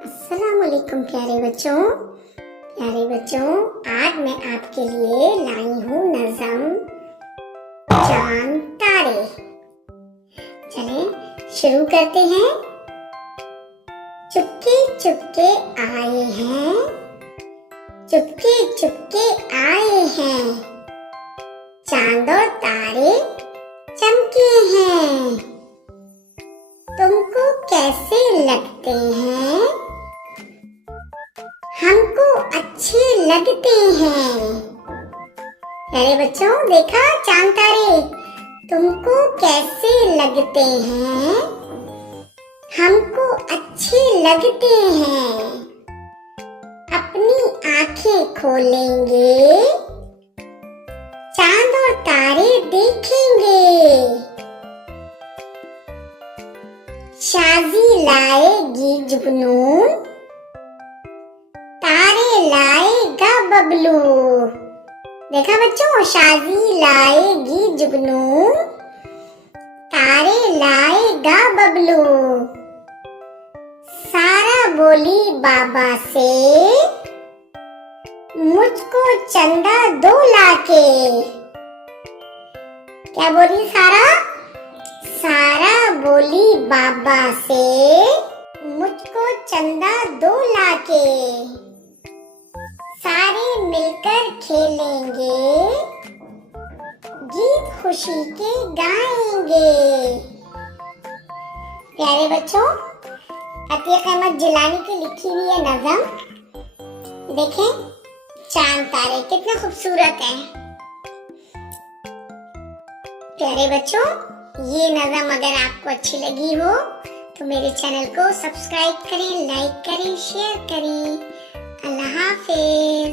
अस्सलामुअलैकुम प्यारे बच्चों, आज मैं आपके लिए लाई हूँ नज़म चांद तारे। चलें शुरू करते हैं। चुपके चुपके आए हैं, चुपके चुपके आए हैं, चांद और तारे चमके हैं। तुमको कैसे लगते हैं? हमको अच्छे लगते हैं। अरे बच्चों देखा चांद तारे तुमको कैसे लगते हैं? हमको अच्छे लगते हैं। अपनी आंखें खोलेंगे, चांद और तारे देखेंगे। शाजी लाएगी जुगनू, तारे लाएगा बबलू। देखा बच्चों, शाजी लाएगी जुगनू, तारे लाएगा बबलू। सारा बोली बाबा से, मुझको चंदा दो लाके। क्या बोली सारा? सारा बोली बाबा से, मुझको चंदा दो लाके। सारे मिलकर खेलेंगे, गीत खुशी के गाएंगे। प्यारे बच्चों, अतीक अहमद जिलानी की लिखी हुई है नज़म। देखें चांद तारे कितना खूबसूरत है। प्यारे बच्चों, ये नज़म अगर आपको अच्छी लगी हो तो मेरे चैनल को सब्सक्राइब करें, लाइक करें, शेयर करें। अल्लाह हाफिज।